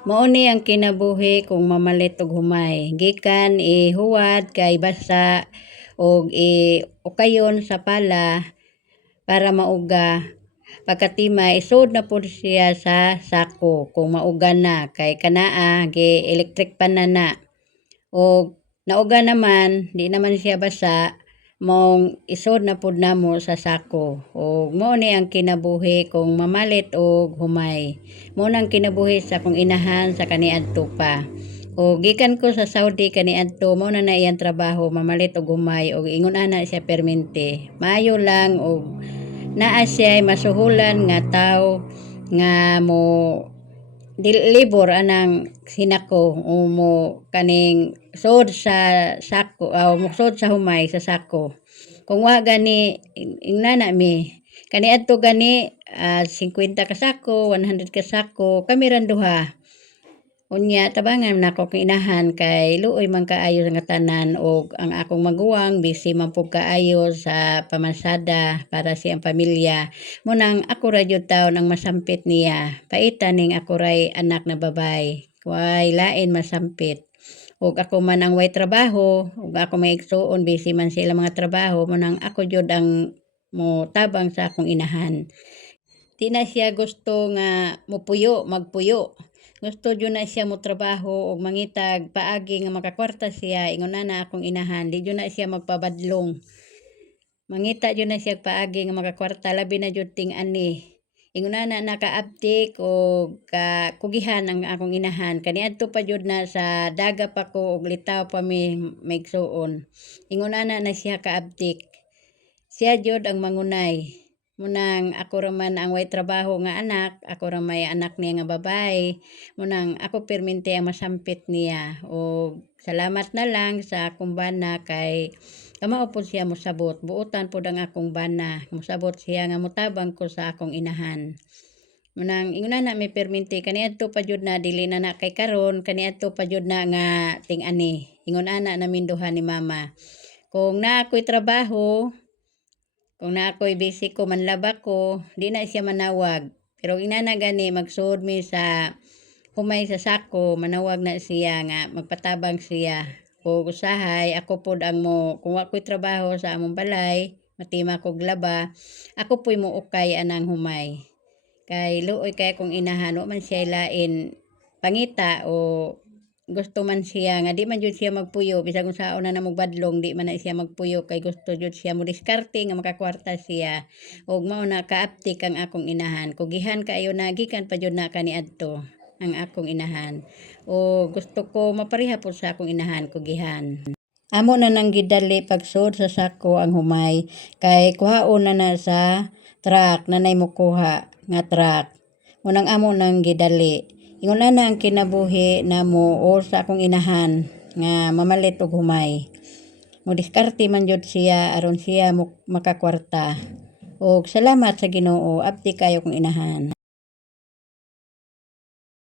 Mao ni ang kinabuhi kung mamalit og humay. Gikan ihuwad kay basa og i ukayon sa pala para mauga. Pagkatima isud na pud siya sa sako kung mauga na kay kanaa gi electric pan na. Og nauga naman di naman siya basa mong isod na pud namo sa sako. O mao ni ang kinabuhi kung mamalit og humay. Mo nang kinabuhi sa akong inahan sa kaniadto pa. O gikan ko sa Saudi kaniadto mo na na iyang trabaho mamalit og humay og ingon ana siya permente maayo lang og naa siya masuhulan nga tawo nga mo libor anang sinako o mo kaning sod sa sako o mo sod sa humay sa sako. Kung wa gani ingnana mi kani adto gani ah, 50 ka sako 100 ka sako kami ran duha. Unya tabangan nako kong inahan kay luoy man kaayo nga tanan og ang akong maguwang busy man pug kaayo sa pamansada para siyang pamilya. Mo nang ako ra jud taon ang masampit niya. Paita ning ako ray anak na babay. Way lain masampit ug ako man ang way trabaho ug ako may igsuon busy man sila mga trabaho mo nang ako jud ang mo tabang sa akong inahan. Di na siya gusto nga mupuyo magpuyo. Gusto jud na siya mo trabaho og mangitag paagi nga makakwarta siya ingon na akong inahan di jud na siya magpabadlong. Mangita jud na siya paagi nga makakwarta labi na jud ting ani ingon na na naka-uptik o ka kugihan ang akong inahan. Kaniadto pa jud na sa daga pa ko og litaw pa mi maigsuon. Ingon na na siya ka-uptik siya jud ang mangunay. Munang ako raman ang way trabaho nga anak ako ra may anak niya nga babay munang ako permente ang masampit niya. O salamat na lang sa akong bana kay kamao po siya mosabot. Buotan pod ang akong bana. Mosabot siya nga mutabang ko sa akong inahan. Munang ingon na may permente kaniadto pa jud na dili na na kay karon. Kaniadto pa jud na nga ting ani. Ingon ana namin duha ni mama. Kung na ako'y trabaho kung na ako'y busy ko manlaba ko di na siya manawag. Pero inana gani magsud mi sa humay sa sako manawag na siya nga magpatabang siya o usahay. Ako pod ang mo kung ako'y trabaho sa among balay matima kog laba ako po'y mo ukay anang humay. Kay luoy kay kung inahan wa man siya lain pangita o gusto man siya nga di man jud siya magpuyo. Bisag kung saon na namog badlong di man na siya magpuyo kay gusto jud siya mo diskarte nga makakwarta siya. Ug mao na kaaptik ang akong inahan. Kugihan kaayo na gikan pa jud na kaniadto ang akong inahan o gusto ko mapareha po sa akong inahan kugihan Amo na nang gidali pagsud sa sako ang humay kay kuhaon na na sa truck na nay mukuha nga truck. Munang amo nang gidali. Ingon na ang kinabuhi namo o sa akong inahan nga mamalit og humay. Mo diskarte man jud siya aron siya mo makakwarta. Og salamat sa Ginoo abdi kayo kong inahan.